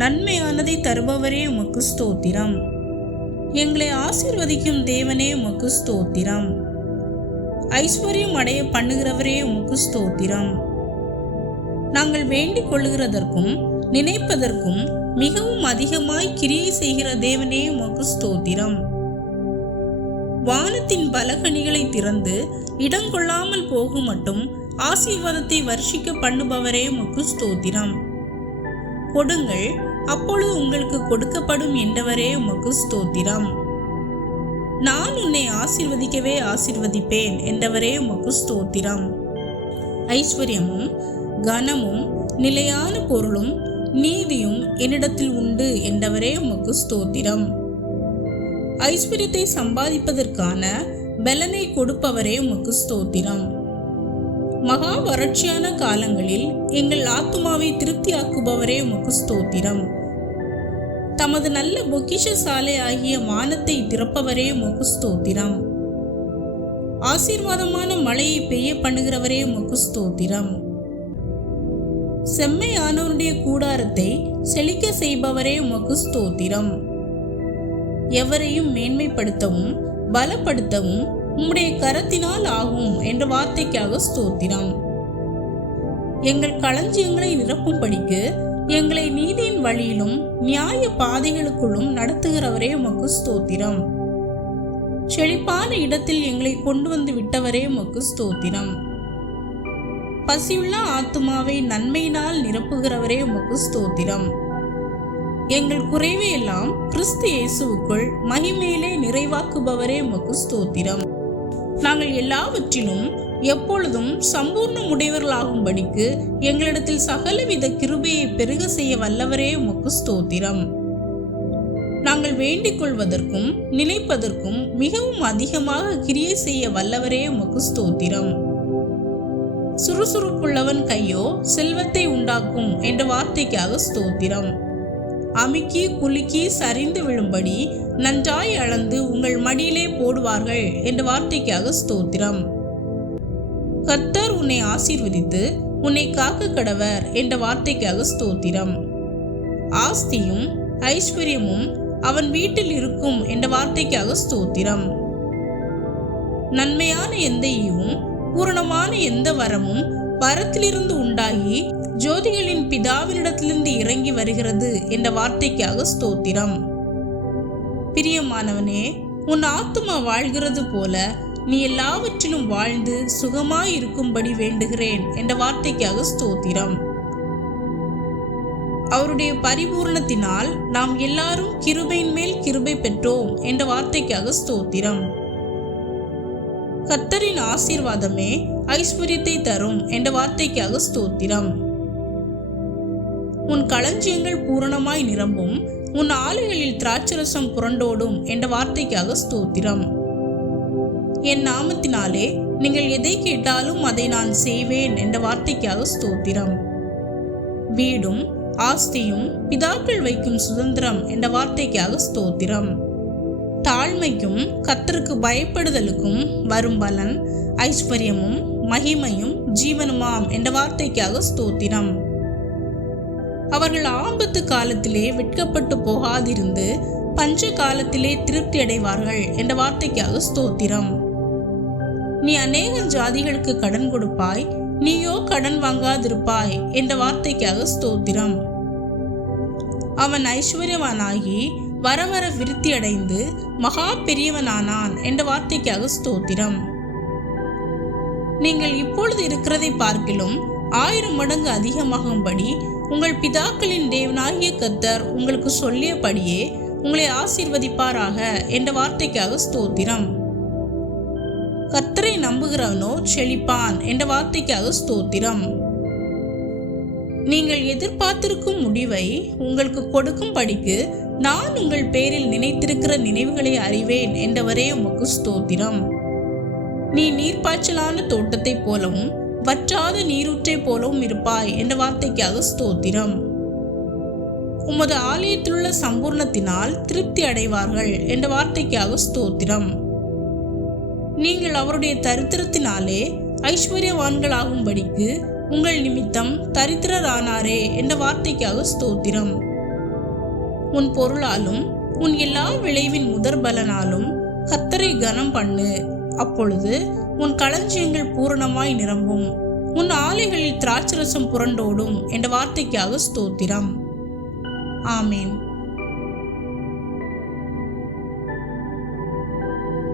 நன்மையானதை தருபவரே உமக்கு ஸ்தோத்திரம். எங்களை ஆசீர்வதிக்கும் தேவனே உமக்கு ஸ்தோத்திரம். ஐஸ்வர்யம் அடைய பண்ணுகிறவரே உமக்கு ஸ்தோத்திரம். நாங்கள் வேண்டிக் கொள்ளுகிறதற்கும் நினைப்பதற்கும் மிகவும் அதிகமாய் கிரியை செய்கிற தேவனே உமக்கு ஸ்தோத்திரம். வானத்தின் பலகணிகளை திறந்து இடங்கொள்ளாமல் போகும் மட்டும் ஆசீர்வாதத்தை வர்ஷிக்க பண்ணுபவரே உமக்கு ஸ்தோத்திரம். கொடுங்கள், அப்பொழுது உங்களுக்கு கொடுக்கப்படும் என்றவரே உமக்கு ஸ்தோத்திரம். நான் உன்னை ஆசீர்வதிக்கவே ஆசீர்வதிப்பேன் என்றவரே உமக்கு ஸ்தோத்திரம். ஐஸ்வர்யமும் கனமும் நிலையான பொருளும் நீதியும் என்னிடத்தில் உண்டு என்றவரே உமக்கு ஸ்தோத்திரம். ஐஸ்வர்யத்தை சம்பாதிப்பதற்கான பலனை கொடுப்பவரே உமக்கு ஸ்தோத்திரம். மகா வறட்சியான காலங்களில் எங்கள் ஆத்துமாவை திருப்தியாக்குபவரே உமக்கு ஸ்தோத்திரம். தமது நல்ல பொக்கிஷ சாலை ஆகிய வானத்தை திறப்பவரே உமக்கு ஸ்தோத்திரம். ஆசீர்வாதமான மழையை பெய்ய பண்ணுகிறவரே உமக்கு ஸ்தோத்திரம். செம்மையானவருடைய கூடாரத்தை செழிக்க செய்பவரே உமக்கு ஸ்தோத்திரம். எவரையும் மேன்மைப்படுத்தவும் பலப்படுத்தவும் உம்முடைய கரத்தினால் ஆகும் என்ற வார்த்தைக்காக ஸ்தோத்திரம். எங்கள் களஞ்சியங்களை நிரப்பும்படிக்கு எங்களை நீதியின் வழியிலும் நியாய பாதைகளுக்குள்ளும் நடத்துகிறவரே உமக்கு ஸ்தோத்திரம். செழிப்பான இடத்தில் எங்களை கொண்டு வந்து விட்டவரே உமக்கு ஸ்தோத்திரம். பசியுள்ள ஆத்துமாவை நன்மையினால் நிரப்புகிறவரே உமக்கு ஸ்தோத்திரம். எங்கள் குறைவை எல்லாம் கிறிஸ்து இயேசுவுக்குள் மகிமையிலே நிறைவாக்குபவரே உமக்கு ஸ்தோத்திரம். நாங்கள் எல்லாவற்றிலும் எப்பொழுதும் சம்பூர்ண உடையவர்களாகும்படிக்கு எங்களிடத்தில் சகலவித கிருபையை பெருக செய்ய வல்லவரே உமக்கு ஸ்தோத்திரம். நாங்கள் வேண்டிக் கொள்வதற்கும் நினைப்பதற்கும் மிகவும் அதிகமாக கிரியை செய்ய வல்லவரே உமக்கு ஸ்தோத்திரம். சுறுசுறுப்புள்ளவன் கையோ செல்வத்தை உண்டாக்கும் என்ற வார்த்தைக்காக ஸ்தோத்திரம். அமுக்கி குலுக்கி சரிந்து விழும்படி நன்றாய் அளந்து உங்கள் மடியிலே போடுவார்கள் என்ற வார்த்தைக்காக ஸ்தோத்திரம். கர்த்தர் உன்னை ஆசீர்வதித்து உன்னை காக்க கடவர் என்ற வார்த்தைக்காக ஸ்தோத்திரம். ஆஸ்தியும் ஐஸ்வர்யமும் அவன் வீட்டில் இருக்கும் என்ற வார்த்தைக்காக ஸ்தோத்திரம். நன்மையான எந்த ஈவும் பூரணமான எந்த வரமும் பரத்திலிருந்து உண்டாகி ஜோதிகளின் பிதாவினிடத்திலிருந்து இறங்கி வருகிறது என்ற வார்த்தைக்காக ஸ்தோத்திரம். பிரியமானவனே, உன் ஆத்துமா வாழ்கிறது போல நீ எல்லாவற்றிலும் வாழ்ந்து சுகமாய் இருக்கும்படி வேண்டுகிறேன் என்ற வார்த்தைக்காக ஸ்தோத்திரம். அவருடைய பரிபூர்ணத்தினால் நாம் எல்லாரும் கிருபையின் மேல் கிருபை பெற்றோம் என்ற வார்த்தைக்காக ஸ்தோத்திரம். கர்த்தரின் ஆசீர்வாதமே ஐஸ்வர்யத்தை தரும் என்ற வார்த்தைக்காக ஸ்தோத்திரம். உன் களஞ்சியங்கள் பூரணமாய் நிரம்பும், உன் ஆலைகளில் திராட்சரசம் புரண்டோடும் என்ற வார்த்தைக்காக ஸ்தோத்திரம். என் நாமத்தினாலே நீங்கள் எதை கேட்டாலும் அதை நான் செய்வேன் என்ற வார்த்தைக்காக ஸ்தோத்திரம். வீடும் ஆஸ்தியும் பிதாக்கள் வைக்கும் சுதந்திரம் என்ற வார்த்தைக்காக ஸ்தோத்திரம். தாழ்மைக்கும் கர்த்தருக்கு பயப்படுதலுக்கும் வரும் பலன் ஐஸ்வர்யமும் மகிமையும் ஜீவனுமாம் என்ற வார்த்தைக்காக ஸ்தோத்திரம். அவர்கள் ஆபத்து காலத்திலே வெட்கப்பட்டு போகாதிருந்து பஞ்ச காலத்திலே திருப்தி அடைவார்கள் என்ற வார்த்தைக்காக ஸ்தோத்திரம். நீ அநேக ஜாதிகளுக்கு கடன் கொடுப்பாய், நீயோ கடன் வாங்காதிருப்பாய் என்ற வார்த்தைக்காக ஸ்தோத்திரம். அவன் ஐஸ்வர்யவானாகி வர வர விருத்தி அடைந்து மகா பெரியவனானான் என்ற வார்த்தைக்காக ஸ்தோத்திரம். நீங்கள் இப்பொழுது இருக்கிறதை பார்க்கிலும் 1000 மடங்கு அதிகமாகும்படி உங்கள் பிதாக்களின் தேவனாகிய கர்த்தர் உங்களுக்கு சொல்லியபடியே உங்களை ஆசீர்வதிப்பாராக என்ற வார்த்தைக்காக ஸ்தோத்திரம். கர்த்தரை நம்புகிறவனோ செழிப்பான் என்ற வார்த்தைக்காக ஸ்தோத்திரம். நீங்கள் எதிர்பார்த்திருக்கும் முடிவை உங்களுக்கு கொடுக்கும்படிக்கு நான் உங்கள் பேரில் நினைத்திருக்கிற நினைவுகளை அறிவேன் என்றவரே உமக்கு ஸ்தோத்திரம். நீ நீர்ப்பாய்ச்சலான தோட்டத்தை போலவும் வற்றாத நீரூற்றை போலவும் இருப்பாய் என்ற வார்த்தைக்காக ஸ்தோத்திரம். உமது ஆலயத்திலுள்ள சம்பூர்ணத்தினால் திருப்தி அடைவார்கள் என்ற வார்த்தைக்காக ஸ்தோத்திரம். நீங்கள் அவருடைய தரித்திரத்தினாலே ஐஸ்வர்யவான்களாகும்படிக்கு உங்கள் நிமித்தம் தரித்திரரானாரே என்ற வார்த்தைக்காக ஸ்தோத்திரம். உன் பொருளாலும் உன் எல்லா விளைவின் முதற் பலனாலும் கர்த்தரை கனம் பண்ணு. அப்பொழுது உன் களஞ்சியங்கள் பூரணமாய் நிரம்பும், உன் ஆலைகளில் திராட்சரசம் புரண்டோடும் என்ற வார்த்தைக்காக ஸ்தோத்திரம். ஆமேன்.